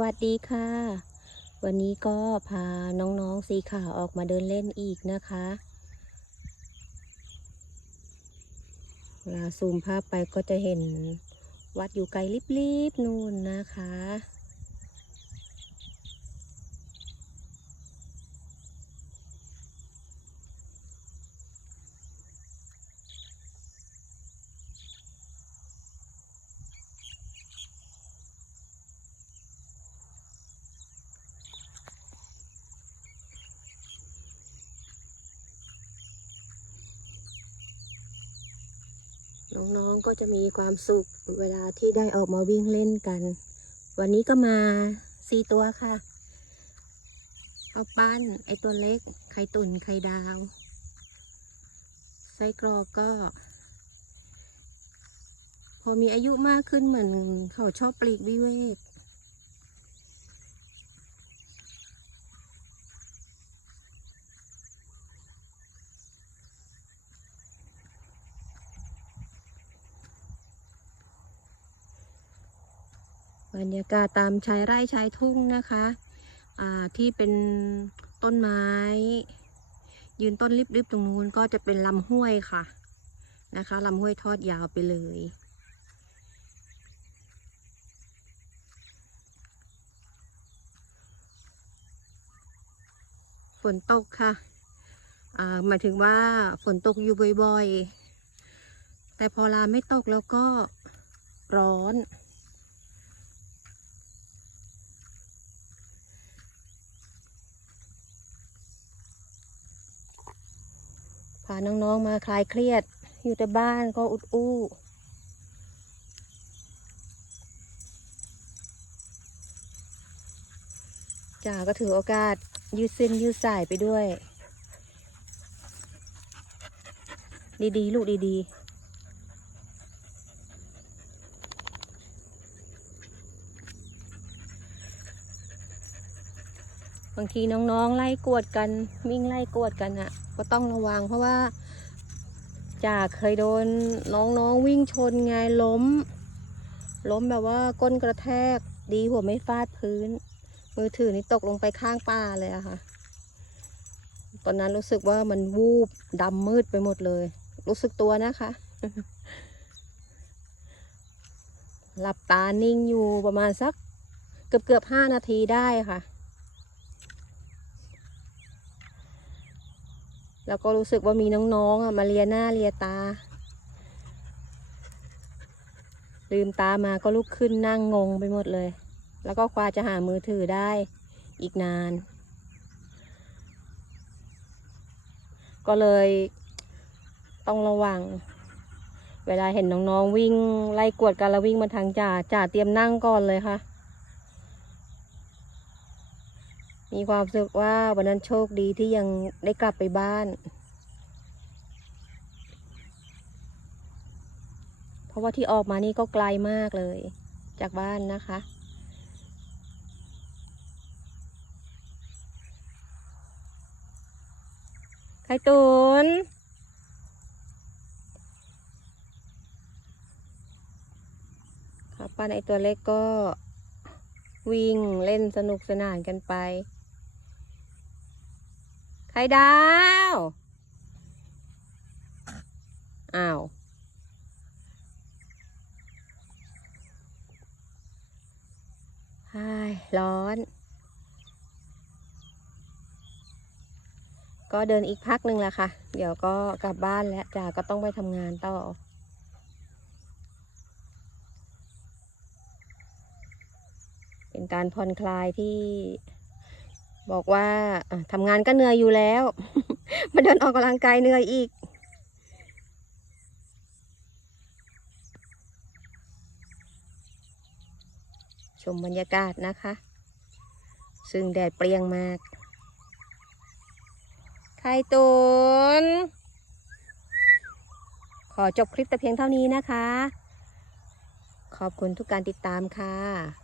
วัสดีค่ะ วันนี้ก็พาน้องๆสีขาวออกมาเดินเล่นอีกนะคะเวลาซูมภาพไปก็จะเห็นวัดอยู่ไกลลิบๆนู่นนะคะ น้องๆก็จะมีความสุขเวลาที่ได้ออกมาวิ่งเล่นกัน วันนี้ก็มาสี่ตัวค่ะเอาปั้นไอตัวเล็ก ไข่ตุ่นไข่ดาว ไส้กรอกก็ พอมีอายุมากขึ้นเหมือนเขาชอบปลีกวิเวก บรรยากาศตามชายไร่ชายทุ่งนะคะที่เป็นต้นไม้ ยืนต้นริบๆตรงนู้นก็จะเป็นลำห้วยค่ะนะคะลำห้วยทอดยาวไปเลย ฝนตกค่ะหมายถึงว่าฝนตกอยู่บ่อยๆ แต่พอลาไม่ตกแล้วก็ร้อน พาน้องๆมาคลายเครียด อยู่แต่บ้านก็อุดอู้จ่าก็ถือโอกาสยืดเส้นยืดสายไปด้วย ดีๆ ลูกดีๆบางทีน้องๆไล่กวดกันวิ่งไล่กวดกันอะ่ะ ก็ต้องระวังเพราะว่าจ่าเคยโดนน้องๆวิ่งชนไงล้ม ล้มแบบว่าก้นกระแทกดีหัวไม่ฟาดพื้น มือถือนี่ตกลงไปข้างป่าเลยอะค่ะ ตอนนั้นรู้สึกว่ามันวูบดำมืดไปหมดเลย รู้สึกตัวนะคะ หลับตานิ่งอยู่ประมาณสักเกือบเกือบห้านาทีได้ค่ะ แล้วก็รู้สึกว่ามีน้องๆมาเลียหน้าเลียตา ลืมตามาก็ลุกขึ้นนั่งงงไปหมดเลย แล้วก็กว่าจะหามือถือได้อีกนาน ก็เลยต้องระวัง เวลาเห็นน้องๆวิ่งไล่กวดกันแล้ววิ่งมาทางจ่าจ่าเตรียมนั่งก่อนเลยค่ะ มีความรู้สึกว่าวันนั้นโชคดีที่ยังได้กลับไปบ้าน เพราะว่าที่ออกมานี่ก็ไกลมากเลย จากบ้านนะคะ ไข่ตุนครับป้านไอตัวเล็กก็วิ่งเล่นสนุกสนานกันไป ไข่ดาว อ้าวไอ้ร้อน ก็เดินอีกพักหนึ่งแหละค่ะ เดี๋ยวก็กลับบ้านแล้วจ่าก็ต้องไปทำงานต่อเป็นการผ่อนคลายที่ บอกว่าทำงานก็เหนื่อยอยู่แล้ว มาเดินออกกำลังกายเหนื่อยอีก ชมบรรยากาศนะคะ ซึ่งแดดเปรี้ยงมาก ไข่ตุน ขอจบคลิปแต่เพียงเท่านี้นะคะ ขอบคุณทุกการติดตามค่ะ